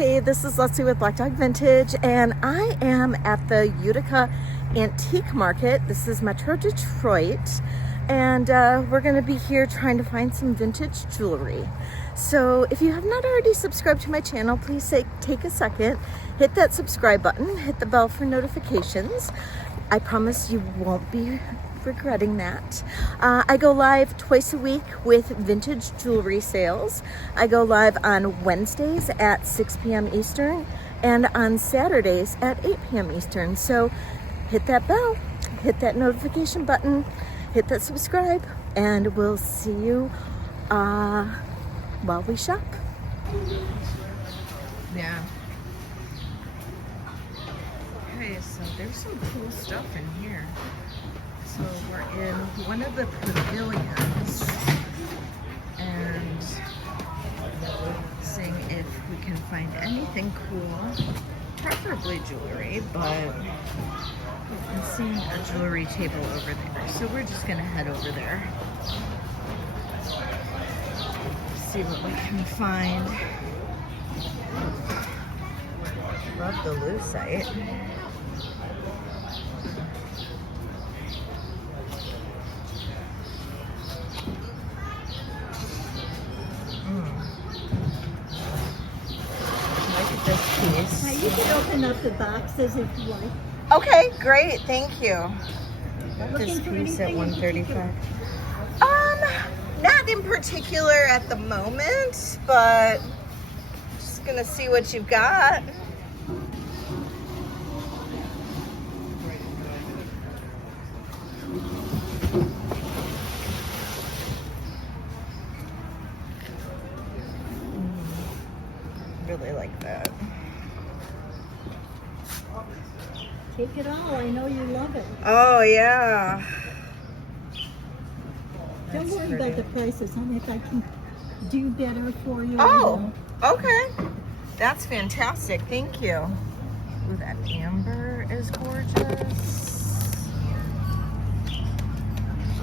Hey, this is Leslie with Black Dog Vintage, and I am at the Utica Antique Market. This is Metro Detroit, and we're going to be here trying to find some vintage jewelry. So if you have not already subscribed to my channel, please take a second, hit that subscribe button, hit the bell for notifications. I promise you won't be regretting that. I go live twice a week with vintage jewelry sales. I go live on Wednesdays at 6 p.m. Eastern and on Saturdays at 8 p.m. Eastern. So hit that bell, hit that notification button, hit that subscribe, and we'll see you while we shop. Yeah. Okay, so there's some cool stuff in here. So we're in one of the pavilions and seeing if we can find anything cool, preferably jewelry, but I'm seeing a jewelry table over there. So we're just gonna head over there, see what we can find. Love the lucite. You can open up the boxes if you like. Okay, great, thank you. This piece at $135. Not in particular at the moment, but just gonna see what you've got. Really like that. Take it all. I know you love it. Oh yeah. Don't worry about the prices, honey. If I can do better for you. Oh, okay. That's fantastic. Thank you. Ooh, that amber is gorgeous.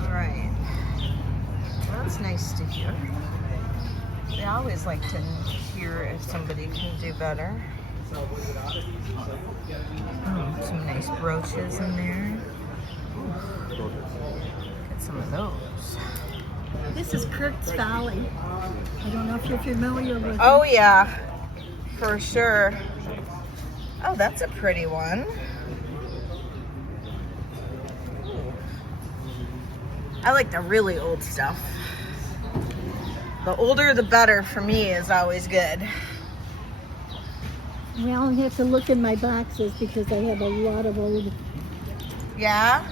All right. Well, that's nice to hear. I always like to hear if somebody can do better. Some nice brooches in there. Get some of those. This is Kirk's Valley. I don't know if you're familiar with Oh it. yeah, for sure. Oh, that's a pretty one. I like the really old stuff. The older the better for me is always good. Well, you have to look in my boxes because I have a lot of old. Yeah?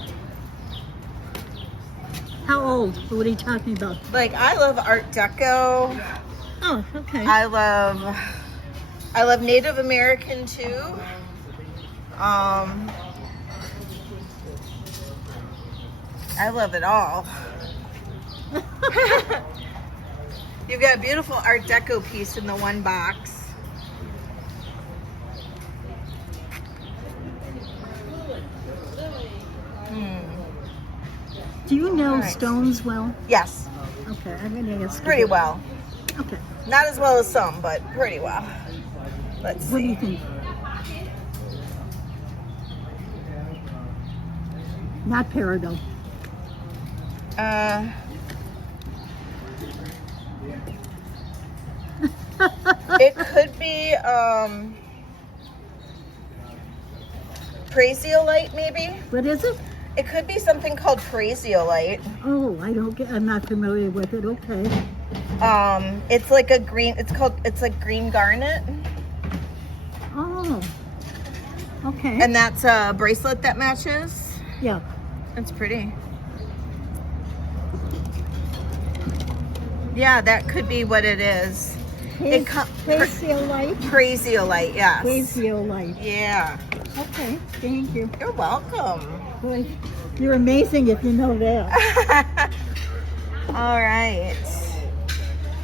How old? What are you talking about? Like, I love Art Deco. Oh, okay. I love Native American too. I love it all. You've got a beautiful Art Deco piece in the one box. Do you know Right. stones well? Yes, Okay, I'm going to ask you. pretty well. Okay. Not as well as some, but pretty well. Let's What do see. you think? Not peridot. It could be Prasiolite, maybe. What is it? It could be something called Prasiolite. Oh, I'm not familiar with it. Okay. It's like a green. It's like green garnet, Oh. Okay. and that's a bracelet that matches. Yeah. It's pretty. Yeah, that could be what it is. Prasiolite. Prasiolite, yes. Prasiolite. Yeah. Okay. Thank you. You're welcome. Boy, you're amazing if you know that. All right.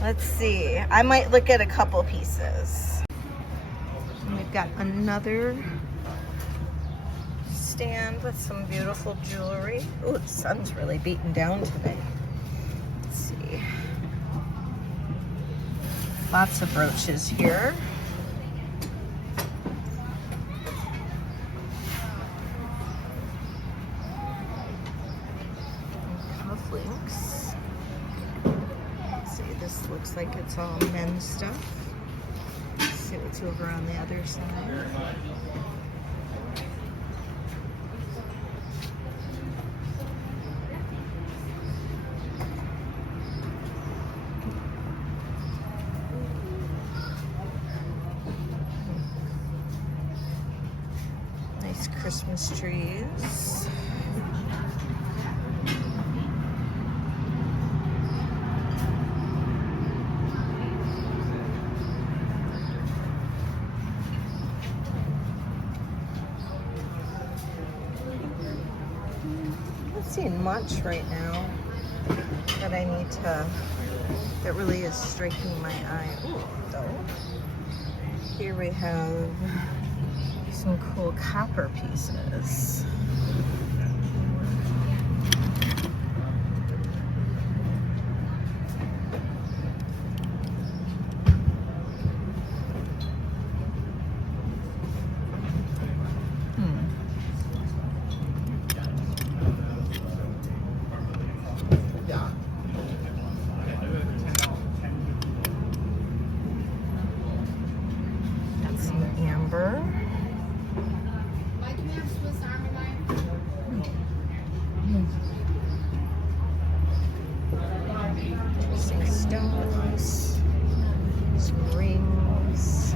Let's see. I might look at a couple pieces. And we've got another stand with some beautiful jewelry. Oh, the sun's really beating down today. Let's see. Lots of brooches here. This looks like it's all men's stuff. Let's see what's over on the other side. Nice Christmas trees. Seeing much right now that I need to, that really is striking my eye. Ooh, though. Here we have some cool copper pieces. Some stones, some rings.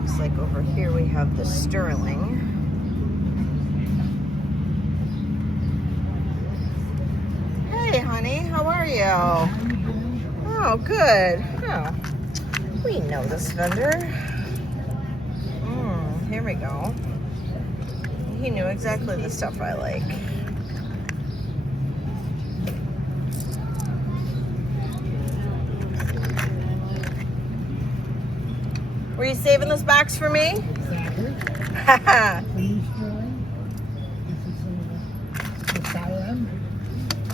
Looks like over here we have the sterling. Hey, honey, how are you? Oh, good. Oh, we know this vendor. Here we go. He knew exactly the stuff I like. Were you saving this box for me?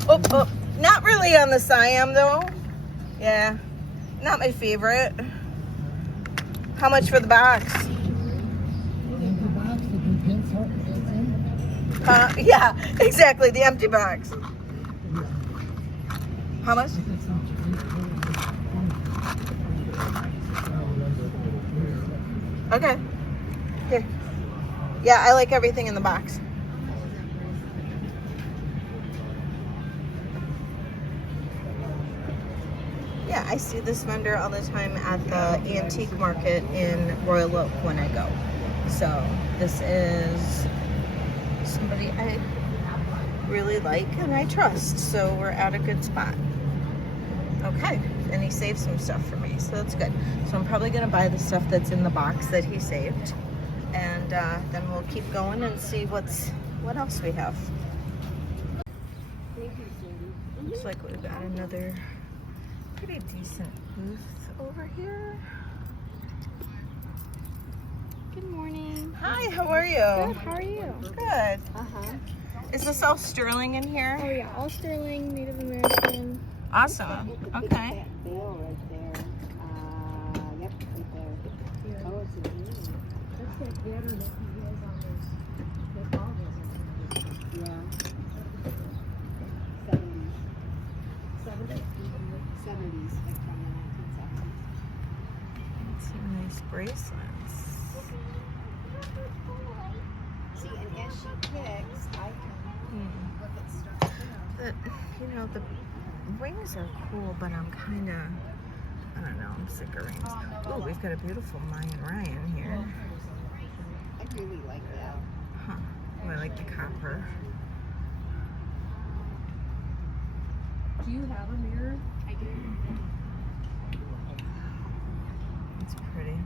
Oh, not really on the Siam though. Yeah, not my favorite. How much for the box? Yeah, exactly, the empty box. How much? Okay. Here. Yeah, I like everything in the box. Yeah, I see this vendor all the time at the antique market in Royal Oak when I go. So this is somebody I really like and I trust. So we're at a good spot. Okay, and he saved some stuff for me, so that's good. So I'm probably gonna buy the stuff that's in the box that he saved, and then we'll keep going and see what else we have. Looks like we've got another pretty decent booth over here. Good morning. Hi, how are you? Good, how are you? Good. Uh-huh. Is this all sterling in here? Oh yeah, all sterling, Native American. Awesome. Okay. Bill right there. Yep, right there. Oh, it's a green. That's that pattern that he has on his, that Bob has on his. Yeah. 70s. 70s, like from the 1970s. Some nice bracelets. See, and as she picks, I can look at stuff. But, you know, the rings are cool, but I'm kind of, I don't know, I'm sick of rings. Oh, we've got a beautiful Mayan Ryan here. I really like that. Huh. Oh, I like the copper. Do you have a mirror? I do. It's pretty.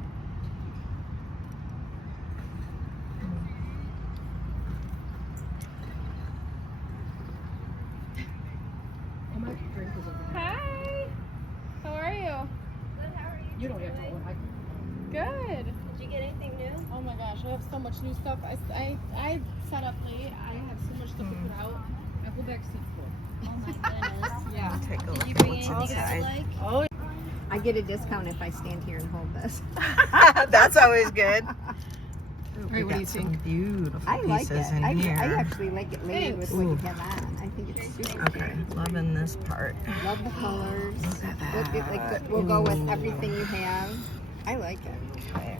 Oh, my drink is over there. Hi. How are you? Good, how are you? You don't have to go. Good. Did you get anything new? Oh my gosh, I have so much new stuff. I set up late. I have so much stuff to put out. I go back to school. Oh my goodness. Yeah. Take a look Did you at bring what's anything that you inside. like? Oh, I get a discount if I stand here and hold this. That's always good. We what do got you some think? beautiful I like pieces it. in I here. actually like it layered with what you Ooh. have on. I think it's super Okay, loving this part. Love the colors. Look at that. We'll go with everything you have. I like it. Okay.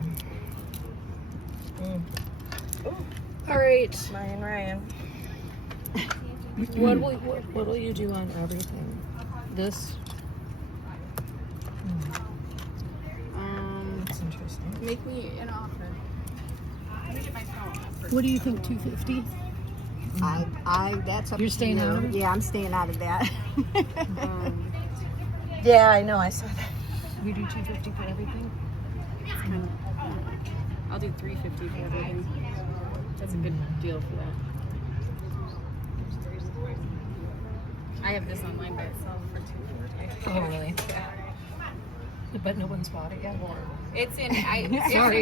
All right. Maya and Ryan. What will you do on everything? This. That's interesting. Make me an offer. Let me get my phone. What do you think, 250? That's up You're to staying you. out of it? Yeah, I'm staying out of that. Yeah, I know. I saw that. We do 250 for everything? I'll do $350 for everything. That's a good deal for that. I have this online by itself for $250. Oh, really? But no one's bought it yet. It's in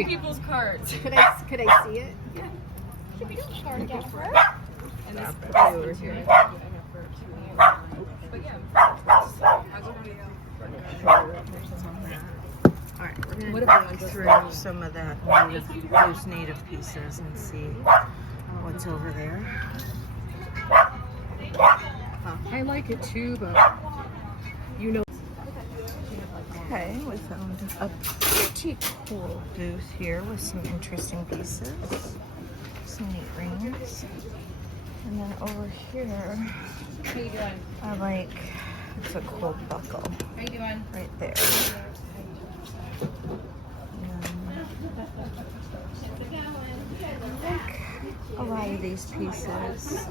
people's carts. Could I see it? And this over here. But yeah. All right, we're gonna go through some of those native pieces and see what's over there. I like it too, but you know. Okay, we found a pretty cool booth here with some interesting pieces, some neat rings, and then over here, How you doing? I like, it's a cool buckle How you doing? right there. I like a lot of these pieces.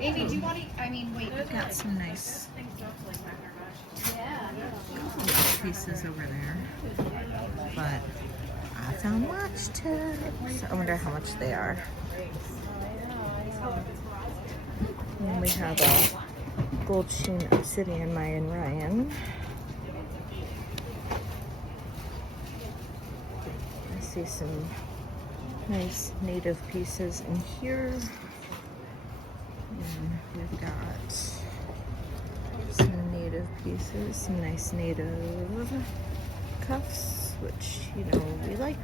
Amy, do you want to? I mean, wait. Got some nice pieces over there, but I found watch tips. I wonder how much they are. And we have a gold sheen obsidian Maya and Ryan. I see some nice native pieces in here. And we've got some native pieces, some nice native cuffs, which, you know, we like.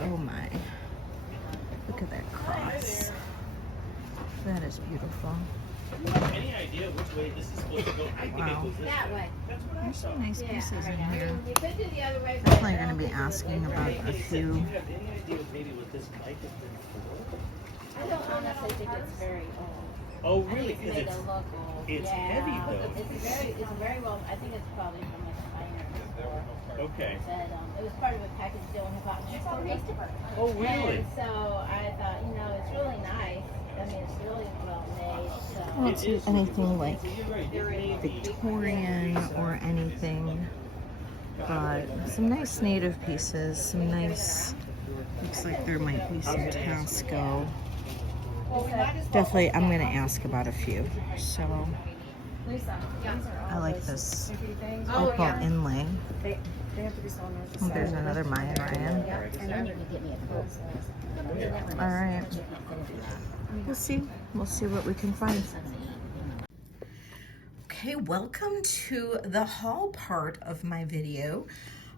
Oh my, look at that cross. That is beautiful. Any idea which way this is supposed to go? I think Wow. it goes this That way. way. There's some nice pieces in here. You could do the other way. Definitely going to be asking about a few. Do you have any idea maybe what this mic has been for? I don't honestly think it's very old. Oh, I really? think Because made it's to look old. it's Yeah. heavy, though. It's very well. I think it's probably from like a iron store. okay. That it was part of a package deal when we bought Easter. Oh, really? And so I thought, you know, it's really nice. I mean, it's really well made. So I don't see anything like You're right. Victorian or anything, but some nice native pieces, some nice, looks like there might be some Tasco. Definitely, I'm going to ask about a few. So, I like this opal inlay. Oh, there's another Maya Ryan. All right. We'll see. We'll see what we can find. Okay, welcome to the haul part of my video.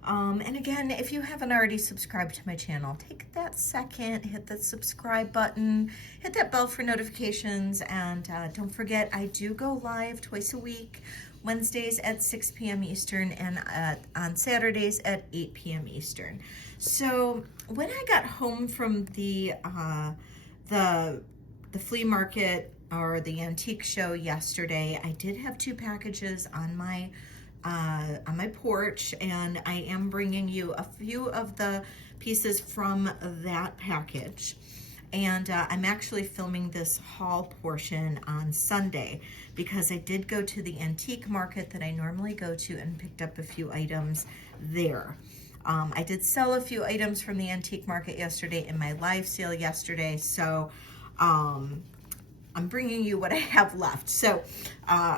And again, if you haven't already subscribed to my channel, take that second, hit that subscribe button, hit that bell for notifications, and don't forget, I do go live twice a week, Wednesdays at 6 p.m. Eastern and on Saturdays at 8 p.m. Eastern. So when I got home from the flea market or the antique show yesterday, I did have 2 packages on my porch, and I am bringing you a few of the pieces from that package. And I'm actually filming this haul portion on Sunday because I did go to the antique market that I normally go to and picked up a few items there. I did sell a few items from the antique market yesterday in my live sale yesterday, so I'm bringing you what I have left. So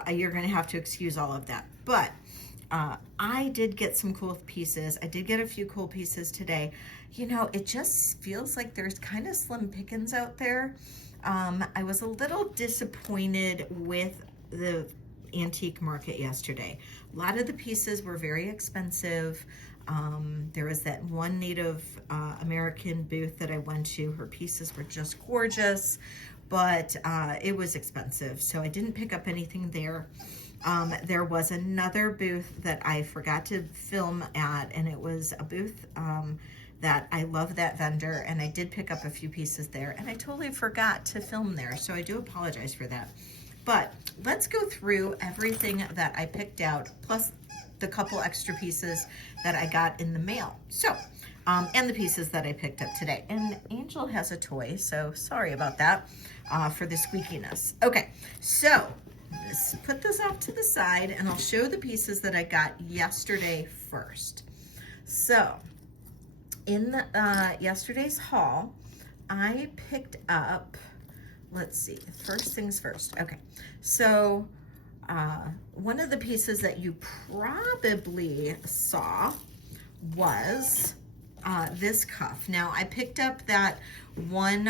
you're gonna have to excuse all of that. But I did get some cool pieces. I did get a few cool pieces today. You know, it just feels like there's kind of slim pickings out there. I was a little disappointed with the antique market yesterday. A lot of the pieces were very expensive. There was that one Native American booth that I went to. Her pieces were just gorgeous, but it was expensive, so I didn't pick up anything there. There was another booth that I forgot to film at, and it was a booth that I love that vendor, and I did pick up a few pieces there, and I totally forgot to film there, so I do apologize for that. But let's go through everything that I picked out, plus the couple extra pieces that I got in the mail. So, and the pieces that I picked up today. And Angel has a toy, so sorry about that for the squeakiness. Okay, so let's put this off to the side, and I'll show the pieces that I got yesterday first. So, in the, yesterday's haul, I picked up, let's see, first things first. Okay, so one of the pieces that you probably saw was this cuff. Now, I picked up that one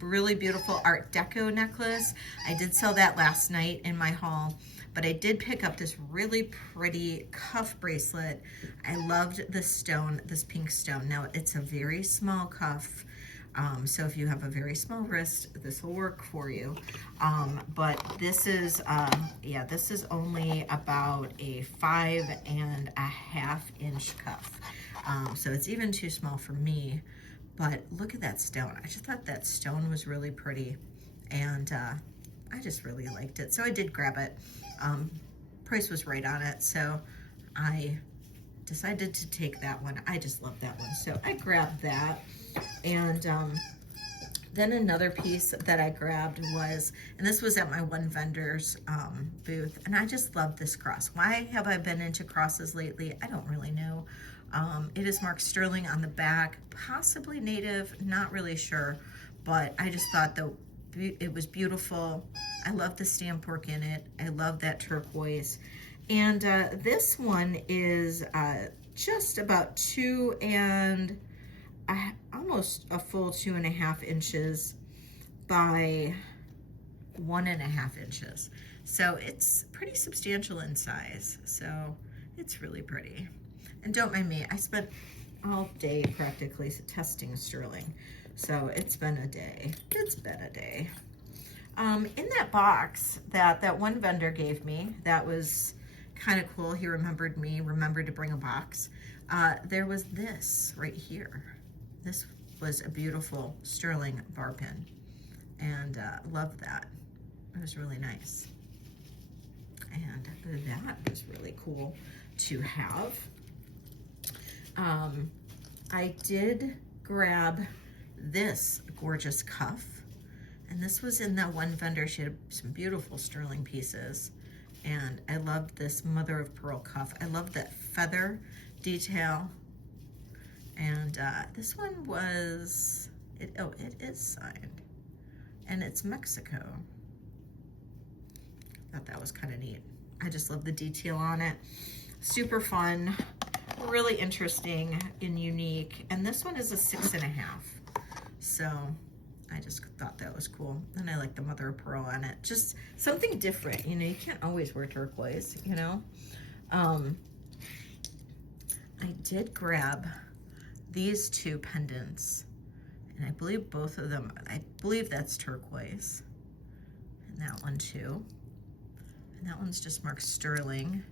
really beautiful Art Deco necklace. I did sell that last night in my haul, but I did pick up this really pretty cuff bracelet. I loved the stone, this pink stone. Now, it's a very small cuff, so if you have a very small wrist, this will work for you. But this is, yeah, this is only about a 5.5 inch cuff. So it's even too small for me, but look at that stone. I just thought that stone was really pretty, and I just really liked it. So I did grab it. Price was right on it, so I decided to take that one. I just love that one, so I grabbed that. And then another piece that I grabbed was, and this was at my one vendor's booth, and I just love this cross. Why have I been into crosses lately? I don't really know. It is marked sterling on the back, possibly native, not really sure, but I just thought that it was beautiful. I love the stamp work in it. I love that turquoise. And this one is just about almost a full 2.5 inches by 1.5 inches. So it's pretty substantial in size. So it's really pretty. And don't mind me, I spent all day practically testing sterling. So it's been a day. It's been a day. In that box that one vendor gave me, that was kind of cool. He remembered to bring a box. There was this right here. This was a beautiful sterling bar pin, and loved that. It was really nice. And that was really cool to have. I did grab this gorgeous cuff, and this was in that one vendor. She had some beautiful sterling pieces, and I loved this mother of pearl cuff. I love that feather detail, and this one was, it is signed, and it's Mexico. I thought that was kind of neat. I just love the detail on it. Super fun, really interesting and unique. And this one is a 6.5. So I just thought that was cool. And I like the mother of pearl on it. Just something different. You know, you can't always wear turquoise, you know. I did grab these two pendants, and I believe both of them, I believe that's turquoise. And that one too. And that one's just marked sterling.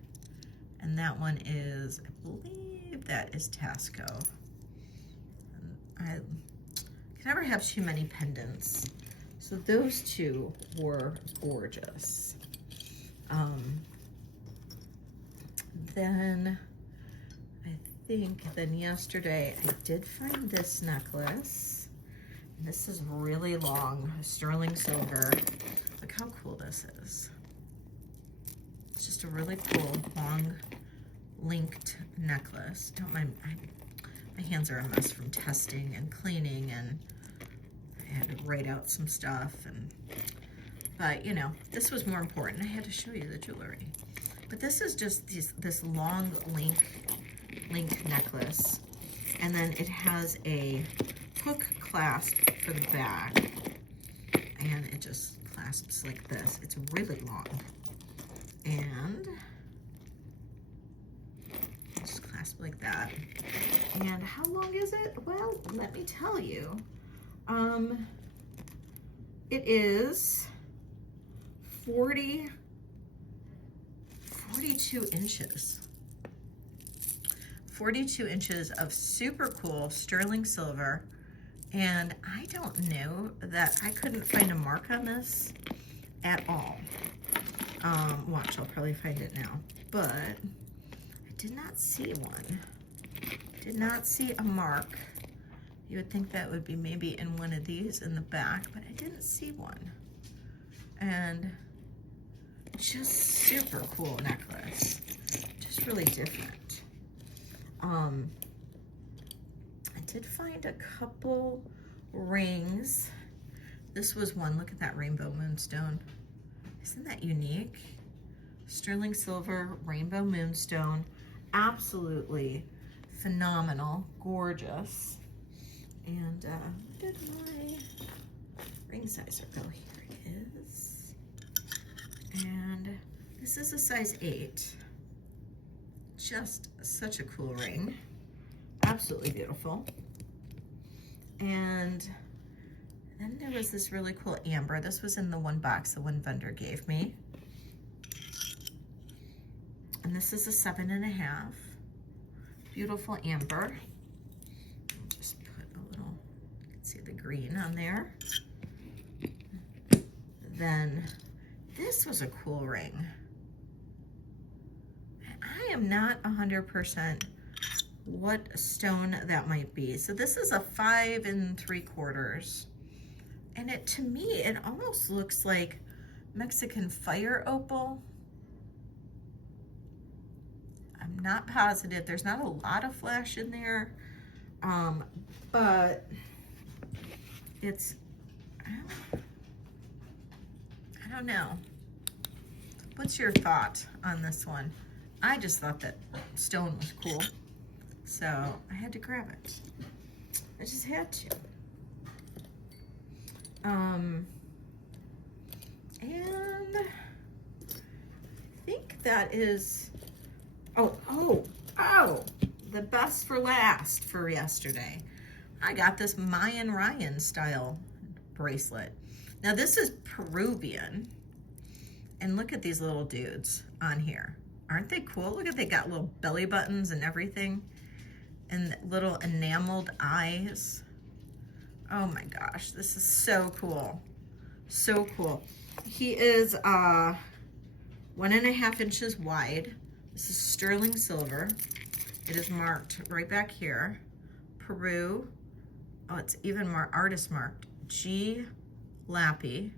And that one is, I believe that is Tasco. And I can never have too many pendants. So those two were gorgeous. Then yesterday I did find this necklace. And this is really long, sterling silver. Look how cool this is. It's just a really cool, long, linked necklace. Don't mind, my hands are a mess from testing and cleaning, and I had to write out some stuff. But you know, this was more important. I had to show you the jewelry. But this is just this long link necklace, and then it has a hook clasp for the back, and it just clasps like this. It's really long, and just clasp like that. And how long is it? Well, let me tell you. It is 40 42 inches. 42 inches of super cool sterling silver. And I don't know that I couldn't find a mark on this at all. Watch, I'll probably find it now. But I did not see one. Did not see a mark. You would think that would be maybe in one of these in the back, but I didn't see one. And just super cool necklace. Just really different. I did find a couple rings. This was one. Look at that rainbow moonstone. Isn't that unique? Sterling silver rainbow moonstone. Absolutely phenomenal. Gorgeous. And where did my ring size go? Here it is. And this is a size 8. Just such a cool ring. Absolutely beautiful. And then there was this really cool amber. This was in the one box the one vendor gave me. And this is a 7.5. Beautiful amber. I'll just put a little, you can see the green on there. Then this was a cool ring. I am not 100% what stone that might be. So this is a 5 3/4. And it, to me, it almost looks like Mexican fire opal. I'm not positive. There's not a lot of flash in there, but it's, I don't know. What's your thought on this one? I just thought that stone was cool, so I had to grab it. I just had to. And I think that is, oh, the best for last for yesterday. I got this Mayan Ryan style bracelet. Now this is Peruvian, and look at these little dudes on here. Aren't they cool? Look at, they got little belly buttons and everything, and little enameled eyes. Oh my gosh, this is so cool. So cool. He is 1.5 inches wide. This is sterling silver. It is marked right back here. Peru. Oh, it's even more artist marked. G. Lappy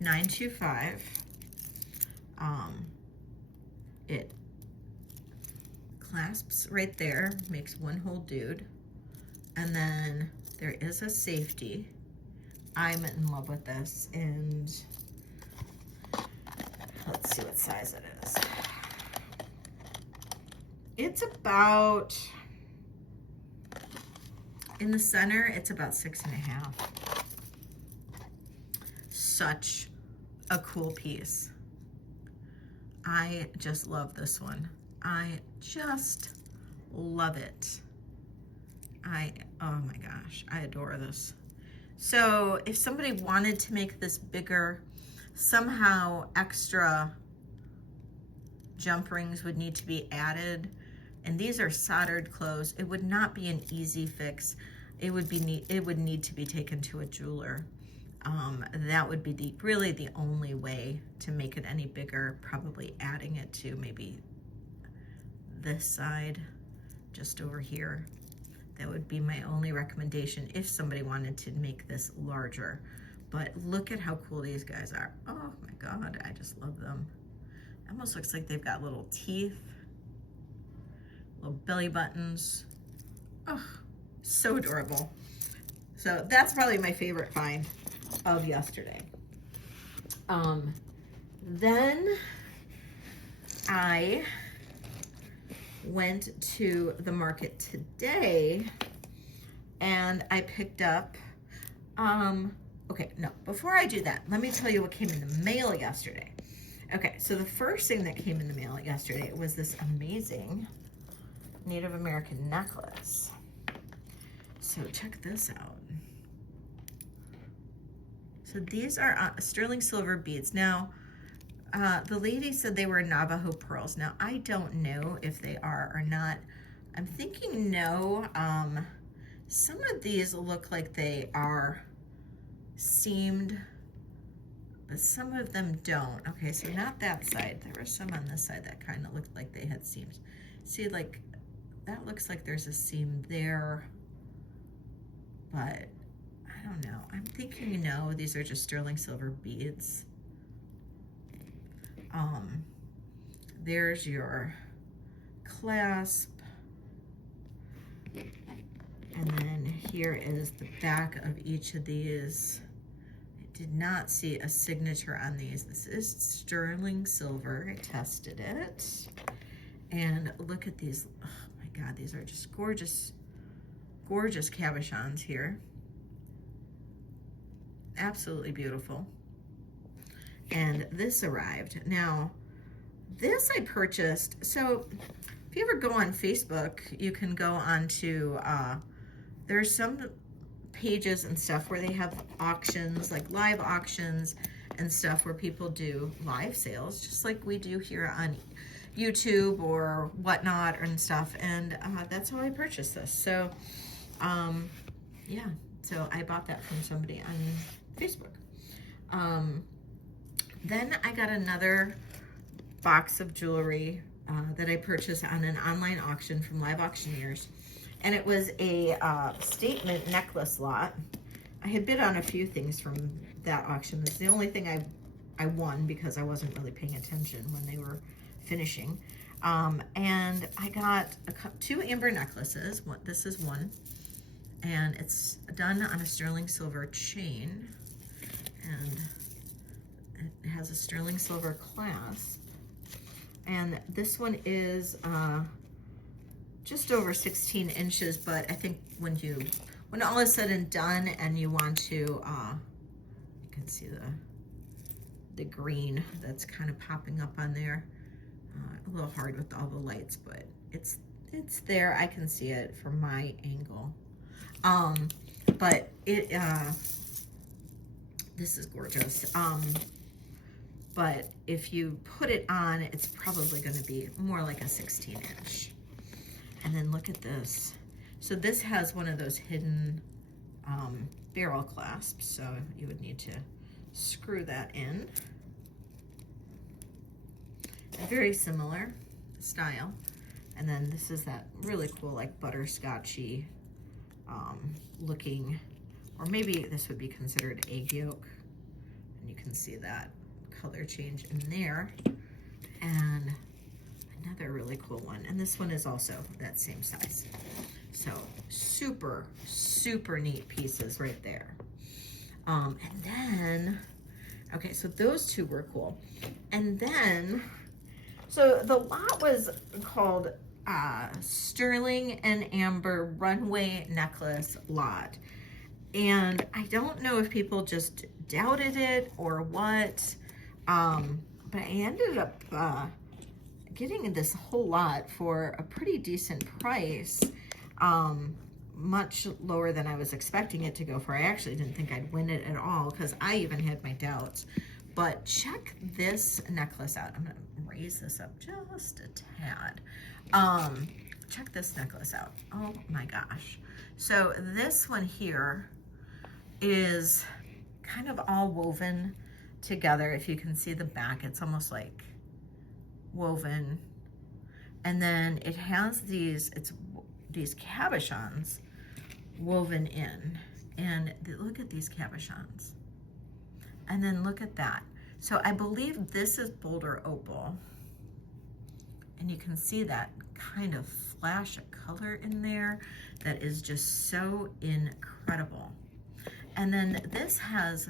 925. It clasps right there, makes one whole dude. And then there is a safety. I'm in love with this, and let's see what size it is. It's about, in the center, it's about 6.5. Such a cool piece. I just love this one. I just love it. Oh my gosh, I adore this. So if somebody wanted to make this bigger, somehow extra jump rings would need to be added. And these are soldered closed. It would not be an easy fix. It would need to be taken to a jeweler. That would be really the only way to make it any bigger, probably adding it to maybe this side, just over here. That would be my only recommendation if somebody wanted to make this larger. But look at how cool these guys are. Oh my God, I just love them. It almost looks like they've got little teeth, little belly buttons. Oh, so adorable. So that's probably my favorite find of yesterday. Then I went to the market today and I picked up, okay, no, before I do that, let me tell you what came in the mail yesterday. Okay, so the first thing that came in the mail yesterday was this amazing Native American necklace. So check this out. So these are sterling silver beads. Now, The lady said they were Navajo pearls. Now, I don't know if they are or not. I'm thinking no. Some of these look like they are seamed, but some of them don't. Okay, so not that side. There were some on this side that kind of looked like they had seams. See, like, that looks like there's a seam there, but I don't know. I'm thinking no, these are just sterling silver beads. There's your clasp. And then here is the back of each of these. I did not see a signature on these. This is sterling silver. I tested it. And look at these. Oh my God, these are just gorgeous, gorgeous cabochons here. Absolutely beautiful. And this arrived. Now, this I purchased. So if you ever go on Facebook, you can go on to, there's some pages and stuff where they have auctions, like live auctions and stuff where people do live sales, just like we do here on YouTube or whatnot and stuff. And that's how I purchased this. So, yeah, so I bought that from somebody on Facebook. Then I got another box of jewelry that I purchased on an online auction from Live Auctioneers. And it was a statement necklace lot. I had bid on a few things from that auction. It's the only thing I won because I wasn't really paying attention when they were finishing. And I got two amber necklaces. This is one. And it's done on a sterling silver chain. And it has a sterling silver clasp. And this one is just over 16 inches, but I think when all is said and done and you want to, you can see the green that's kind of popping up on there. A little hard with all the lights, but it's there. I can see it from my angle. But it, this is gorgeous. But if you put it on, it's probably going to be more like a 16 inch. And then look at this. So this has one of those hidden barrel clasps. So you would need to screw that in. Very similar style. And then this is that really cool, like butterscotchy looking, or maybe this would be considered egg yolk. And you can see that color change in there. And another really cool one. And this one is also that same size. So super, super neat pieces right there. And then, okay, so those two were cool. And then, so the lot was called Sterling and Amber Runway Necklace Lot. And I don't know if people just doubted it or what, but I ended up getting this whole lot for a pretty decent price, much lower than I was expecting it to go for. I actually didn't think I'd win it at all because I even had my doubts. But check this necklace out. I'm gonna raise this up just a tad. Check this necklace out. Oh my gosh. So this one here is kind of all woven together. If you can see the back, it's almost like woven. And then it has these cabochons woven in. And look at these cabochons. And then look at that. So I believe this is Boulder Opal. And you can see that kind of flash of color in there that is just so incredible. And then this has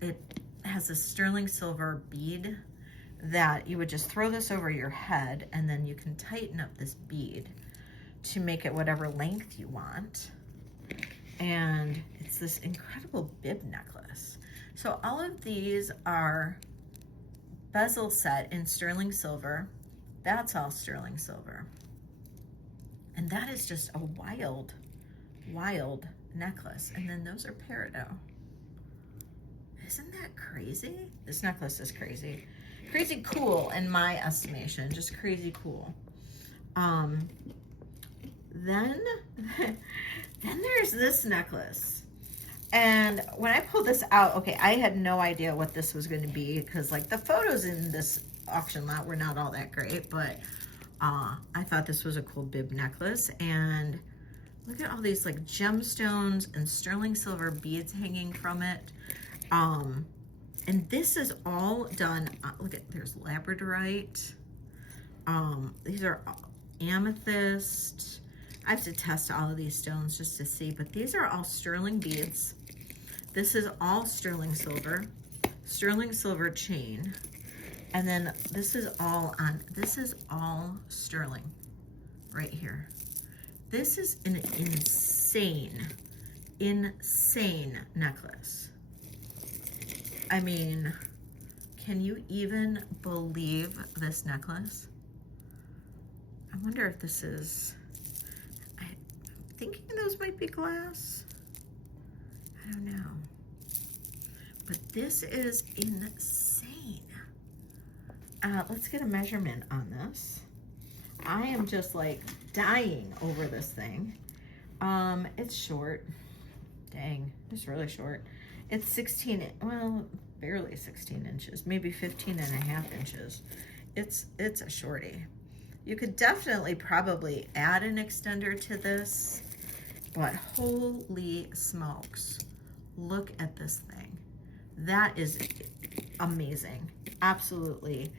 it has a sterling silver bead that you would just throw this over your head, and then you can tighten up this bead to make it whatever length you want. And it's this incredible bib necklace. So all of these are bezel set in sterling silver. That's all sterling silver. And that is just a wild, wild necklace. And then those are peridot. Isn't that crazy? This necklace is crazy. Crazy cool in my estimation, just crazy cool. Then there's this necklace. And when I pulled this out, okay, I had no idea what this was going to be because like the photos in this auction lot were not all that great, but I thought this was a cool bib necklace. And look at all these like gemstones and sterling silver beads hanging from it. And this is all done, look at, there's labradorite. These are amethyst. I have to test all of these stones just to see, but these are all sterling beads. This is all sterling silver chain. And then this is all sterling right here. This is an insane necklace. I mean, can you even believe this necklace? I wonder if this is, I'm thinking those might be glass. I don't know. But this is insane. Let's get a measurement on this. I am just like dying over this thing. It's short. Dang, it's really short. It's 16, well, barely 16 inches, maybe 15 and a half inches. It's a shorty. You could definitely probably add an extender to this, but holy smokes, look at this thing. That is amazing. Absolutely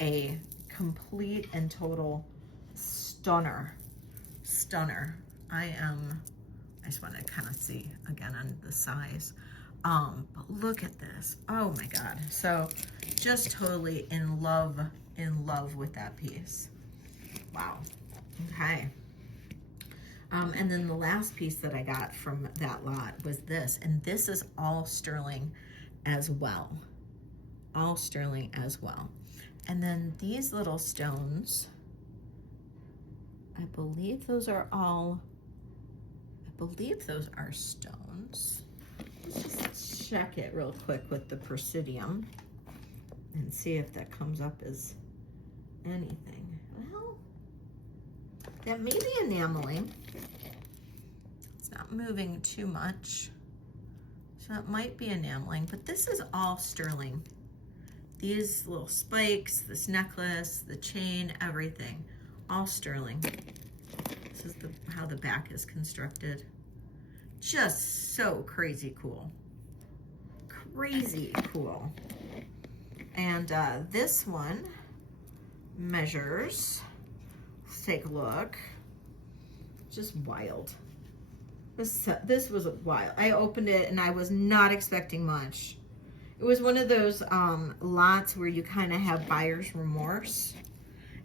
a complete and total stunner. I just want to kind of see again on the size. But look at this. Oh my God. So just totally in love with that piece. Wow. Okay. And then the last piece that I got from that lot was this, and this is all sterling as well. All sterling as well. And then these little stones, I believe those are stones. Let's just check it real quick with the Presidium and see if that comes up as anything. Well, that may be enameling. It's not moving too much. So that might be enameling, but this is all sterling. These little spikes, this necklace, the chain, everything, all sterling. This is how the back is constructed. Just so crazy cool. Crazy cool. And this one measures, let's take a look, just wild. This was wild. I opened it and I was not expecting much. It was one of those lots where you kind of have buyer's remorse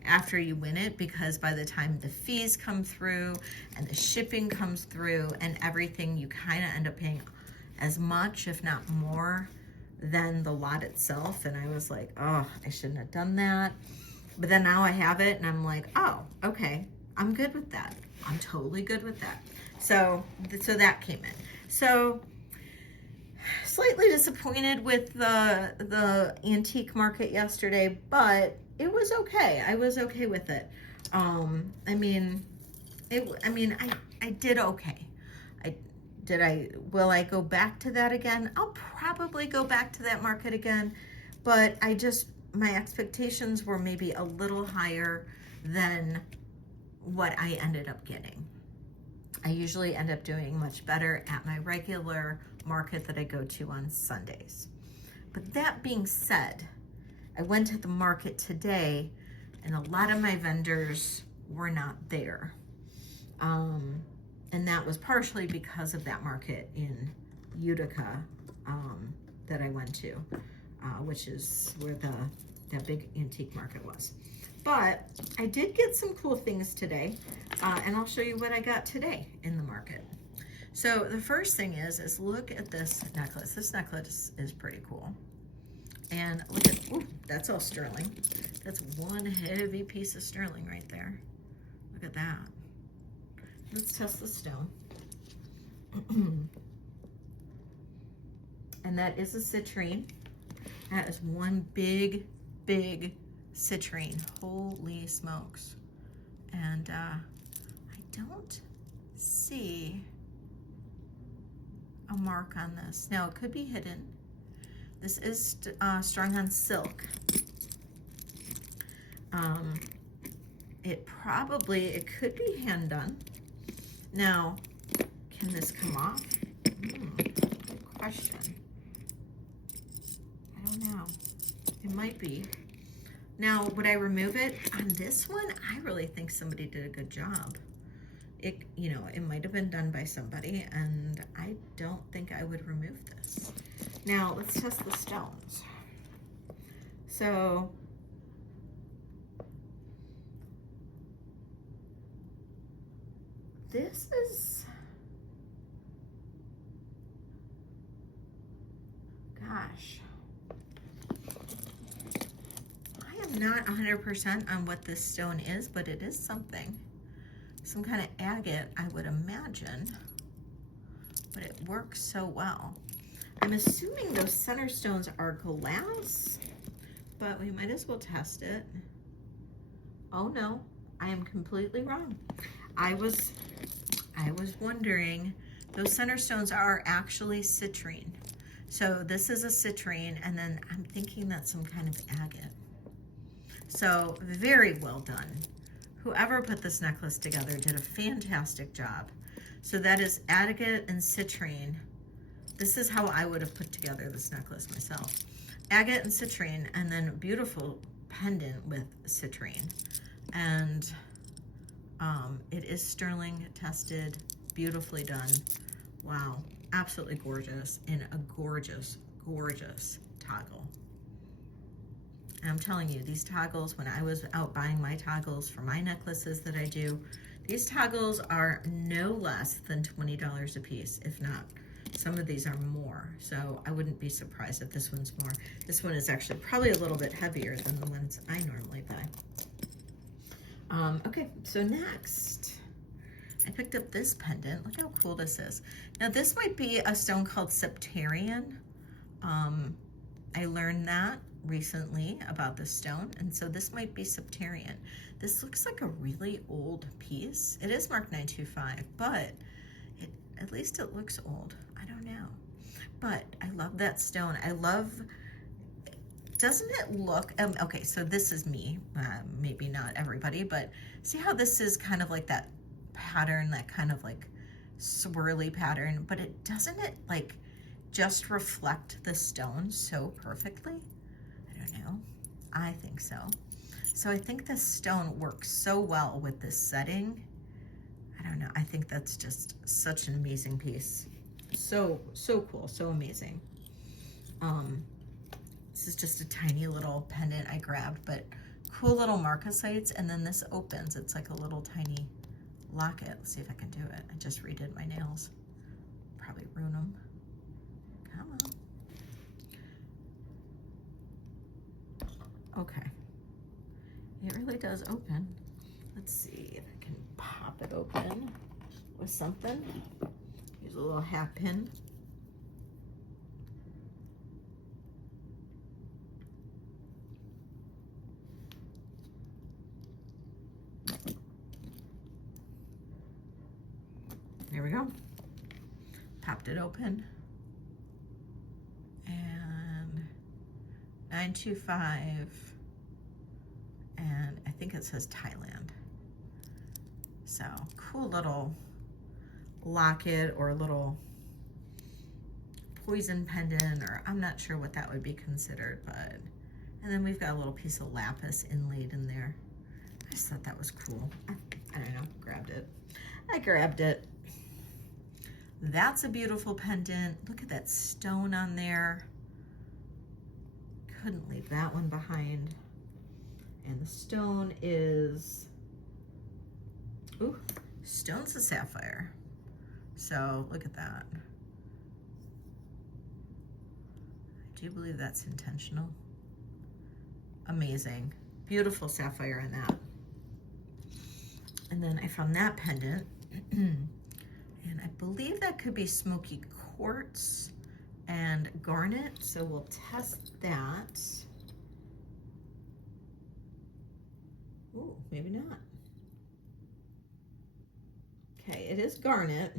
after you win it, because by the time the fees come through and the shipping comes through and everything, you kind of end up paying as much, if not more, than the lot itself. And I was like, oh, I shouldn't have done that. But then now I have it and I'm like, oh, okay, I'm good with that. I'm totally good with that. So that came in. So slightly disappointed with the antique market yesterday, but it was okay. I was okay with it. I did okay. Will I go back to that again? I'll probably go back to that market again, but my expectations were maybe a little higher than what I ended up getting. I usually end up doing much better at my regular market that I go to on Sundays. But that being said, I went to the market today and a lot of my vendors were not there. And that was partially because of that market in Utica that I went to, which is where that big antique market was. But I did get some cool things today, and I'll show you what I got today in the market. So the first thing is look at this necklace. This necklace is pretty cool. And look at, ooh, that's all sterling. That's one heavy piece of sterling right there. Look at that. Let's test the stone. And that is a citrine. That is one big, big citrine. Holy smokes. And I don't see a mark on this. Now, it could be hidden. This is strung on silk. It could be hand done. Now, can this come off? Good question. I don't know. It might be. Now, would I remove it? On this one, I really think somebody did a good job. It, you know, it might have been done by somebody, and I don't think I would remove this. Now, let's test the stones. So, this is, gosh, I am not 100% on what this stone is, but it is something. Some kind of agate, I would imagine, but it works so well. I'm assuming those center stones are glass, but we might as well test it. Oh no, I am completely wrong. I was wondering, those center stones are actually citrine. So this is a citrine, and then I'm thinking that's some kind of agate. So very well done. Whoever put this necklace together did a fantastic job. So that is agate and citrine. This is how I would have put together this necklace myself. Agate and citrine, and then a beautiful pendant with citrine. And it is sterling tested, beautifully done. Wow, absolutely gorgeous, in a gorgeous, gorgeous toggle. And I'm telling you, these toggles, when I was out buying my toggles for my necklaces that I do, these toggles are no less than $20 a piece, if not. Some of these are more, so I wouldn't be surprised if this one's more. This one is actually probably a little bit heavier than the ones I normally buy. Okay, so next, I picked up this pendant. Look how cool this is. Now this might be a stone called septarian. I learned that recently about this stone, and so this might be septarian. This looks like a really old piece. It is marked 925, but at least it looks old. I don't know, but I love that stone. I love, doesn't it look, okay, so this is me, maybe not everybody, but see how this is kind of like that pattern, that kind of like swirly pattern, but doesn't it like just reflect the stone so perfectly? I don't know, I think so. So I think this stone works so well with this setting. I don't know, I think that's just such an amazing piece. So cool, so amazing. This is just a tiny little pendant I grabbed, but cool little marcasites, and then this opens. It's like a little tiny locket. Let's see if I can do it. I just redid my nails. Probably ruin them. Come on. Okay. It really does open. Let's see if I can pop it open with something. Use a little hat pin. There we go. Popped it open. And 925. And I think it says Thailand. So cool little locket or little poison pendant, or I'm not sure what that would be considered, but, and then we've got a little piece of lapis inlaid in there. I just thought that was cool. I don't know, grabbed it. I grabbed it. That's a beautiful pendant. Look at that stone on there. Couldn't leave that one behind. And the stone is, ooh, stone's a sapphire. So look at that. I do believe that's intentional. Amazing. Beautiful sapphire in that. And then I found that pendant. And I believe that could be smoky quartz. and garnet, so we'll test that. Ooh, maybe not. Okay, it is garnet,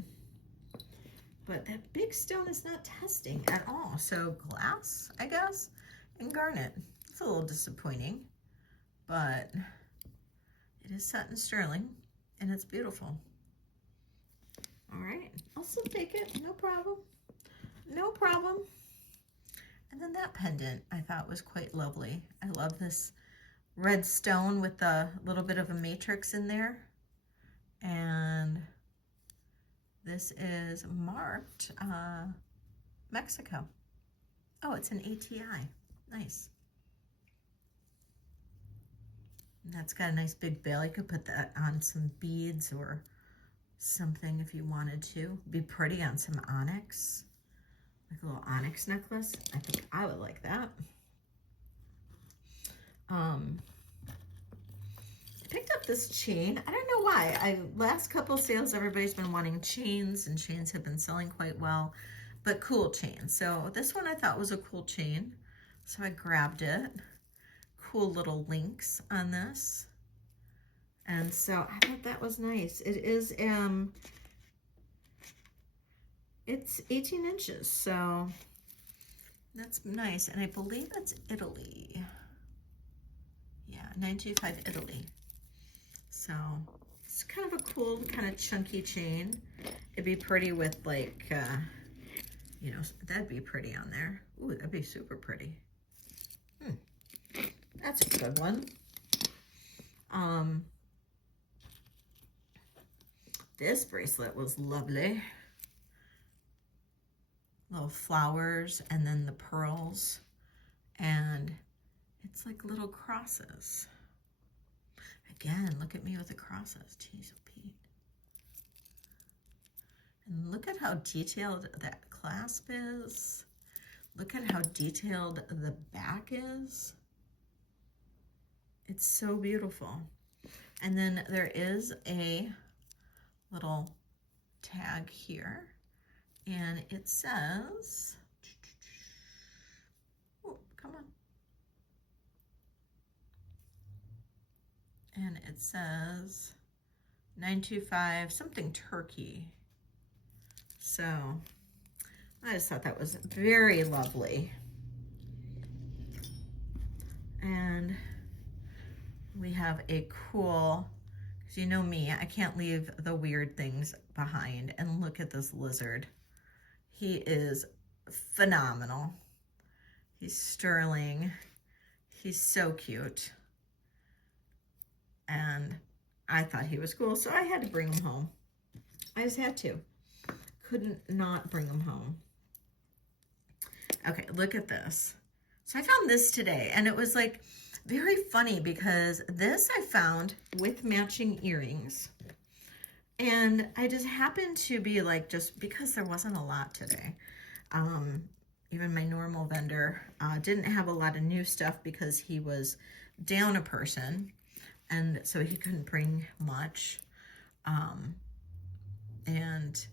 but that big stone is not testing at all. So glass, I guess, and garnet. It's a little disappointing, but it is set in sterling and it's beautiful. All right, I'll still take it, no problem. No problem. And then that pendant I thought was quite lovely. I love this red stone with a little bit of a matrix in there. And this is marked Mexico. Oh, it's an ATI. Nice. And that's got a nice big bell. You could put that on some beads or something if you wanted to. Be pretty on some onyx. Like a little onyx necklace. I think I would like that. I picked up this chain. I don't know why. Last couple sales, everybody's been wanting chains, and chains have been selling quite well, but cool chains. So this one I thought was a cool chain, so I grabbed it. Cool little links on this, and so I thought that was nice. It is it's 18 inches, so that's nice, and I believe it's Italy. Yeah, 925 Italy. So it's kind of a cool, kind of chunky chain. It'd be pretty with like, you know, that'd be pretty on there. Ooh, that'd be super pretty. That's a good one. This bracelet was lovely. Little flowers and then the pearls. And it's like little crosses. Again, look at me with the crosses. Jeez, oh Pete. And look at how detailed that clasp is. Look at how detailed the back is. It's so beautiful. And then there is a little tag here, and it says, oh, come on. And it says 925 something Turkey. So I just thought that was very lovely. And we have a cool, because you know me, I can't leave the weird things behind. And look at this lizard. He is phenomenal. He's sterling. He's so cute. And I thought he was cool, so I had to bring him home. I just had to. Couldn't not bring him home. Okay, look at this. So I found this today, and it was like very funny because this I found with matching earrings. And I just happened to be like, just because there wasn't a lot today. Even my normal vendor didn't have a lot of new stuff because he was down a person. And so he couldn't bring much. And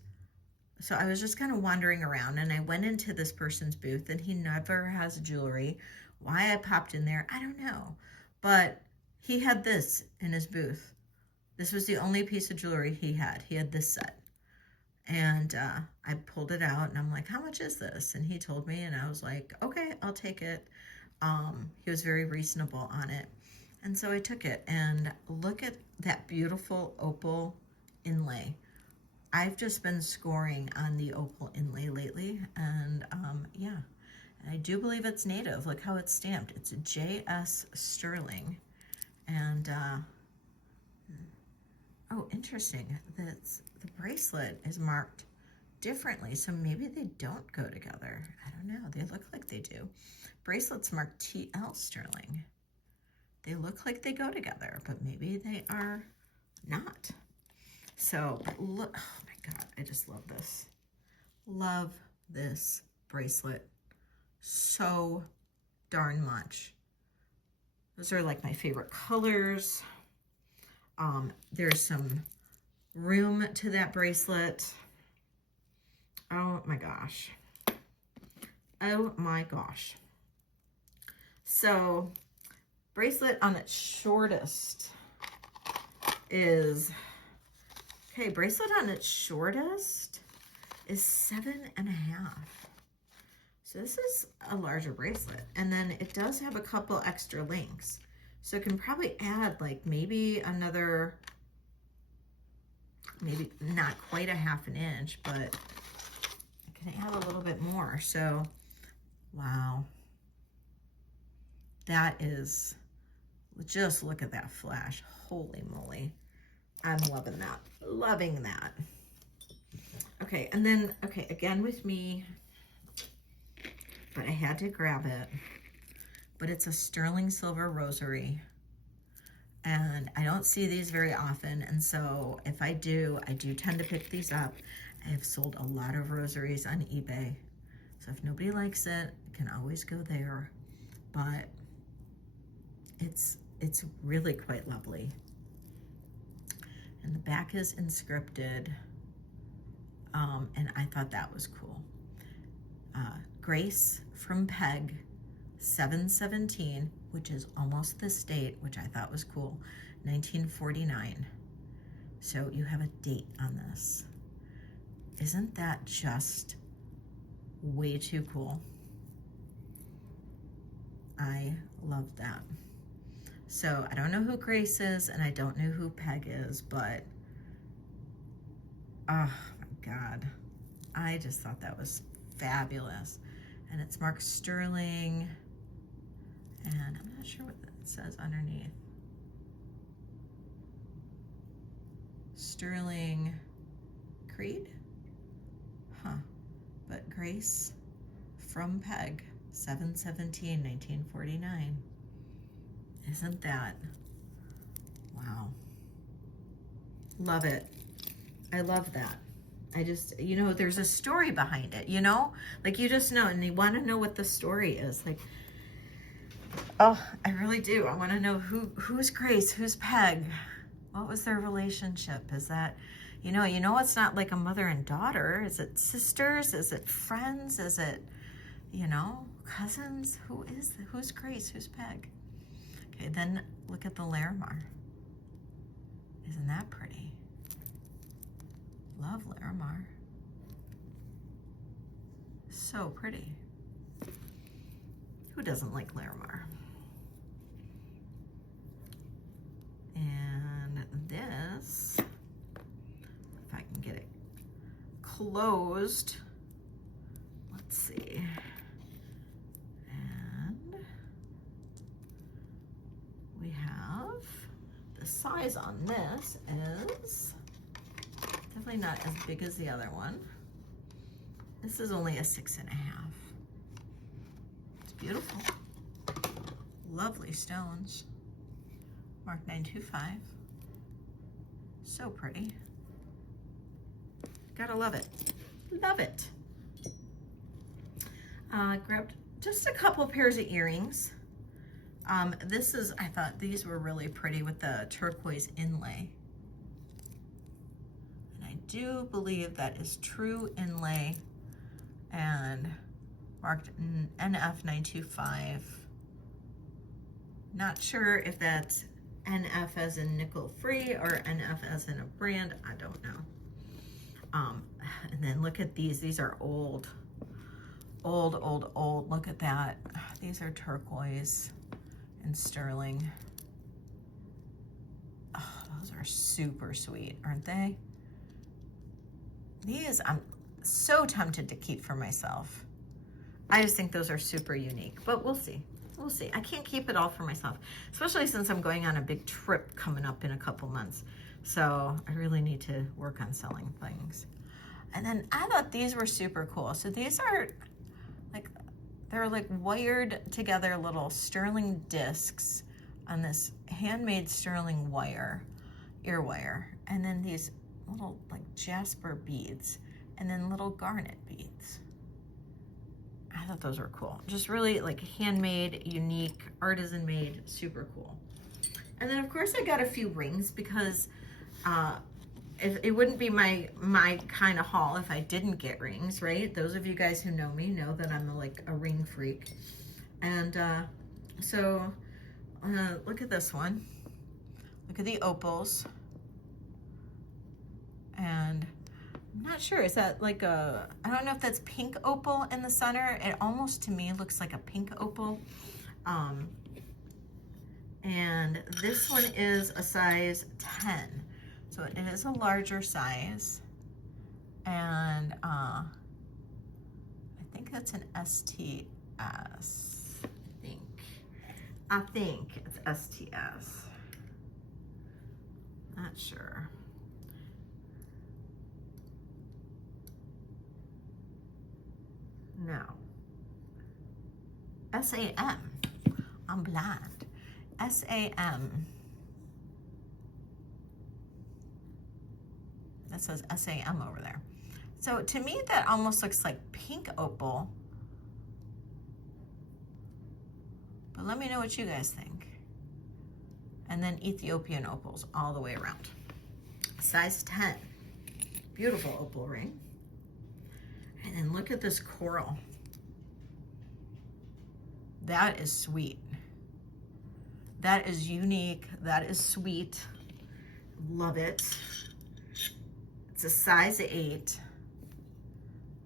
so I was just kind of wandering around, and I went into this person's booth, and he never has jewelry. Why I popped in there, I don't know. But he had this in his booth. This was the only piece of jewelry he had. He had this set. And I pulled it out, and I'm like, how much is this? And he told me, and I was like, okay, I'll take it. He was very reasonable on it. And so I took it, and look at that beautiful opal inlay. I've just been scoring on the opal inlay lately, and yeah, and I do believe it's native. Look how it's stamped. It's a JS Sterling, and oh, interesting. That's the bracelet is marked differently, so maybe they don't go together. I don't know. They look like they do. Bracelet's marked TL Sterling. They look like they go together, but maybe they are not. So look, oh my God, I just love this. Love this bracelet so darn much. Those are like my favorite colors. There's some room to that bracelet. Oh my gosh. Oh my gosh. So bracelet on its shortest is, okay, bracelet on its shortest is 7.5. So this is a larger bracelet. And then it does have a couple extra links. So it can probably add like maybe another, maybe not quite a 1/2 inch, but it can add a little bit more. So, wow. That is, just look at that flash. Holy moly. I'm loving that. Loving that. Okay, and then, okay, again with me, but I had to grab it. But it's a sterling silver rosary. And I don't see these very often. And so if I do tend to pick these up. I have sold a lot of rosaries on eBay. So if nobody likes it, you can always go there. But it's really quite lovely. And the back is inscripted. And I thought that was cool. Grace from Peg, 7/17, which is almost this date, which I thought was cool, 1949. So you have a date on this. Isn't that just way too cool? I love that. So I don't know who Grace is and I don't know who Peg is, but oh my God. I just thought that was fabulous. And it's marked sterling. And I'm not sure what it says underneath. Sterling Creed? Huh. But Grace from Peg, 7/17, 1949. Isn't that? Wow. Love it. I love that. I just, you know, there's a story behind it, you know? Like you just know, and you want to know what the story is. Like, oh, I really do. I want to know who's Grace, who's Peg, what was their relationship? Is that, you know, it's not like a mother and daughter. Is it sisters? Is it friends? Is it, you know, cousins? Who's Grace? Who's Peg? Okay, then look at the Larimar. Isn't that pretty? Love Larimar. So pretty. Who doesn't like Larimar? And this, if I can get it closed, let's see. And we have the size on this is definitely not as big as the other one. This is only a 6.5. It's beautiful. Lovely stones. Mark 925. So pretty. Gotta love it. Love it. Grabbed just a couple pairs of earrings. I thought these were really pretty with the turquoise inlay. And I do believe that is true inlay and marked NF 925. Not sure if that's NF as in nickel free or NF as in a brand. I don't know. And then look at these. These are old. Look at that. These are turquoise and sterling. Oh, those are super sweet, aren't they? These I'm so tempted to keep for myself. I just think those are super unique, but we'll see. We'll see. I can't keep it all for myself, especially since I'm going on a big trip coming up in a couple months. So I really need to work on selling things. And then I thought these were super cool. So these are like, they're like wired together little sterling discs on this handmade sterling wire, ear wire. And then these little like jasper beads and then little garnet beads. I thought those were cool. Just really like handmade, unique, artisan made, super cool. And then of course I got a few rings because it wouldn't be my kind of haul if I didn't get rings, right? Those of you guys who know me know that I'm like a ring freak. And so look at this one. Look at the opals. And I'm not sure, is that like I don't know if that's pink opal in the center. It almost to me looks like a pink opal. And this one is a size 10. So it is a larger size. And I think that's an STS. I think it's STS. Not sure. No. SAM. I'm blind. SAM. That says SAM over there. So to me, that almost looks like pink opal. But let me know what you guys think. And then Ethiopian opals all the way around. Size 10. Beautiful opal ring. And then look at this coral. That is sweet. That is unique. That is sweet. Love it. It's a size 8.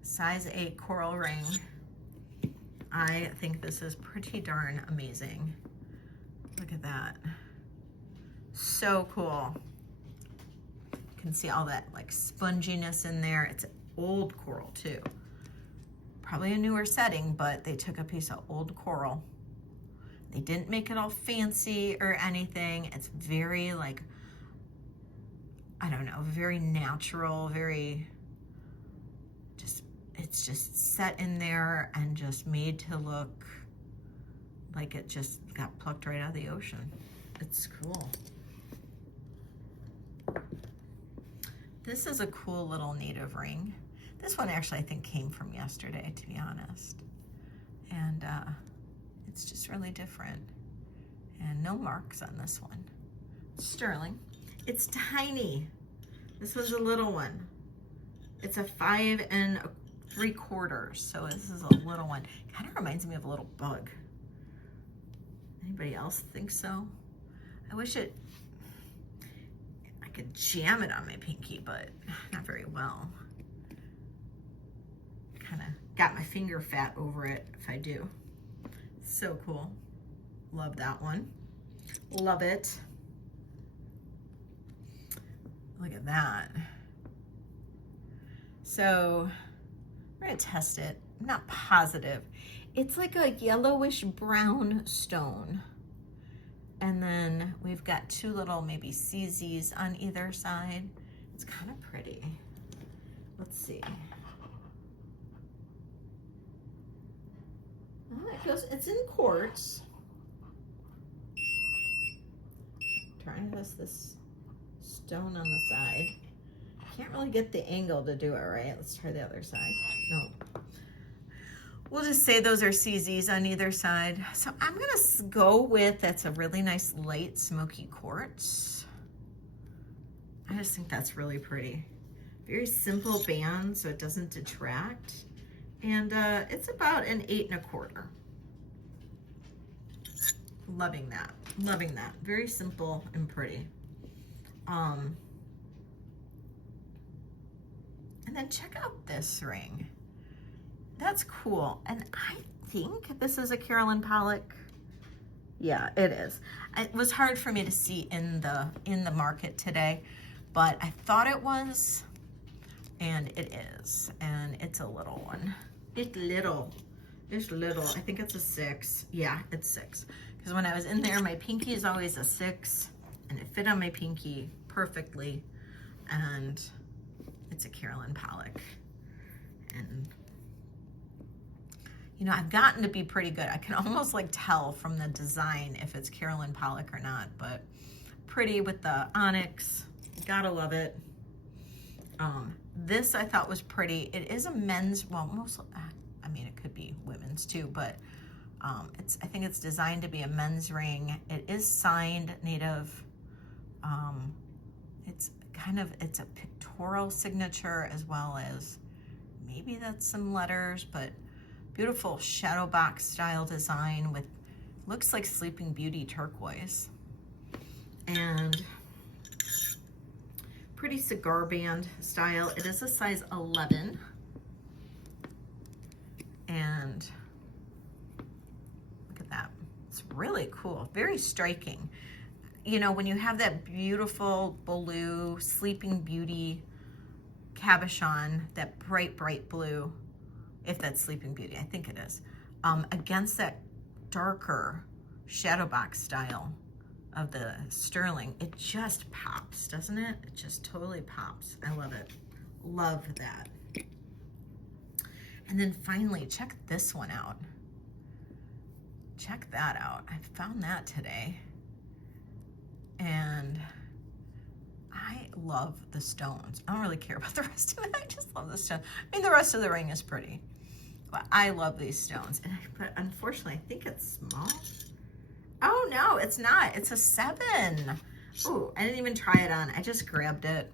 Size 8 coral ring. I think this is pretty darn amazing. Look at that. So cool. You can see all that like sponginess in there. It's old coral too. Probably a newer setting, but they took a piece of old coral. They didn't make it all fancy or anything. It's very like, I don't know, very natural, very just, it's just set in there and just made to look like it just got plucked right out of the ocean. It's cool. This is a cool little native ring. This one actually I think came from yesterday, to be honest. And it's just really different. And no marks on this one. Sterling. It's tiny. This was a little one. It's a 5 3/4. So this is a little one. Kind of reminds me of a little bug. Anybody else think so? I wish I could jam it on my pinky, but not very well. Kind of got my finger fat over it if I do. So cool. Love that one. Love it. Look at that. So we're gonna test it. I'm not positive. It's like a yellowish brown stone. And then we've got 2 little maybe CZs on either side. It's kind of pretty. Let's see. Oh, it's in quartz. Trying this stone on the side. Can't really get the angle to do it right. Let's try the other side. No. We'll just say those are CZs on either side. So I'm gonna go with, that's a really nice light smoky quartz. I just think that's really pretty. Very simple band, so it doesn't detract. And it's about an 8 1/4. Loving that, loving that. Very simple and pretty. And then check out this ring. That's cool. And I think this is a Carolyn Pollock. Yeah, it is. It was hard for me to see in the market today, but I thought it was, and it is. And it's a little one. It's little. It's little. I think it's a 6. Yeah, it's 6. Because when I was in there, my pinky is always a 6, and it fit on my pinky perfectly. And it's a Carolyn Pollock. And you know, I've gotten to be pretty good. I can almost like tell from the design if it's Carolyn Pollock or not, but pretty with the onyx. Gotta love it. This I thought was pretty. It is a men's, well, mostly, I mean, it could be women's too, but I think it's designed to be a men's ring. It is signed native. It's kind of, it's a pictorial signature as well as maybe that's some letters, but beautiful shadow box style design with, looks like Sleeping Beauty turquoise. And pretty cigar band style. It is a size 11. And look at that. It's really cool, very striking. You know, when you have that beautiful blue Sleeping Beauty cabochon, that bright, bright blue, if that's Sleeping Beauty, I think it is, against that darker shadow box style of the sterling, it just pops, doesn't it? It just totally pops. I love it. Love that. And then finally, check this one out. Check that out. I found that today. And I love the stones. I don't really care about the rest of it. I just love the stone. I mean, the rest of the ring is pretty, but I love these stones. But unfortunately, I think it's small. Oh no, it's not. It's a 7. Oh, I didn't even try it on. I just grabbed it.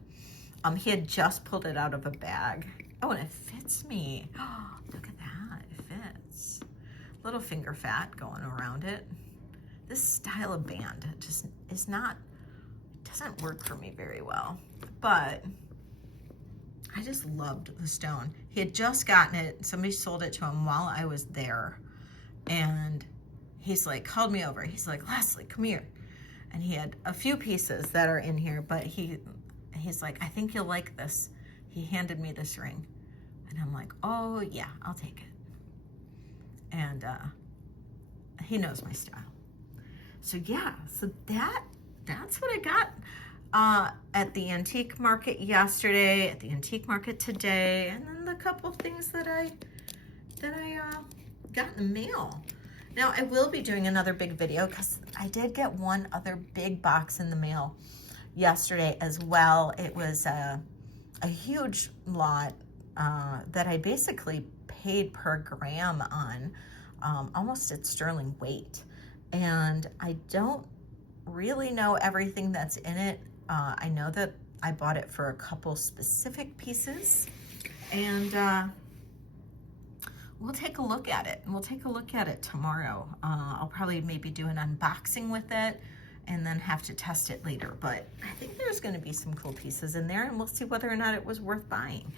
He had just pulled it out of a bag. Oh, and it fits me. Oh, look at that. It fits. Little finger fat going around it. This style of band just is not, doesn't work for me very well, but I just loved the stone. He had just gotten it. Somebody sold it to him while I was there. And he's like, called me over. He's like, Leslie, come here. And he had a few pieces that are in here, but he's like, I think you'll like this. He handed me this ring. And I'm like, oh yeah, I'll take it. And he knows my style. So yeah, so that's what I got at the antique market yesterday, at the antique market today, and then the couple things that I got in the mail. Now I will be doing another big video because I did get one other big box in the mail yesterday as well. It was a huge lot that I basically paid per gram on, almost at sterling weight. And I don't really know everything that's in it. I know that I bought it for a couple specific pieces, and we'll take a look at it. We'll take a look at it tomorrow. I'll probably maybe do an unboxing with it and then have to test it later. But I think there's going to be some cool pieces in there, and we'll see whether or not it was worth buying.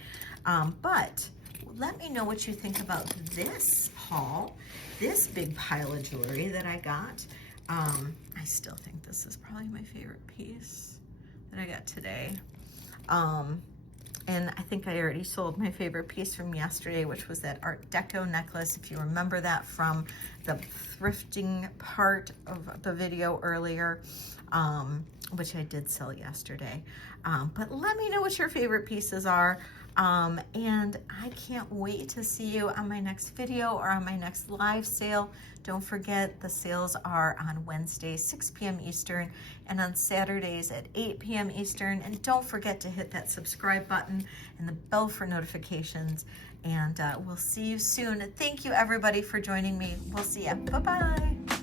But let me know what you think about this haul, this big pile of jewelry that I got. I still think this is probably my favorite piece that I got today. And I think I already sold my favorite piece from yesterday, which was that Art Deco necklace. If you remember that from the thrifting part of the video earlier, which I did sell yesterday. But let me know what your favorite pieces are. And I can't wait to see you on my next video or on my next live sale. Don't forget, the sales are on Wednesdays, 6 p.m. Eastern, and on Saturdays at 8 p.m. Eastern. And don't forget to hit that subscribe button and the bell for notifications. And we'll see you soon. Thank you, everybody, for joining me. We'll see you. Bye-bye.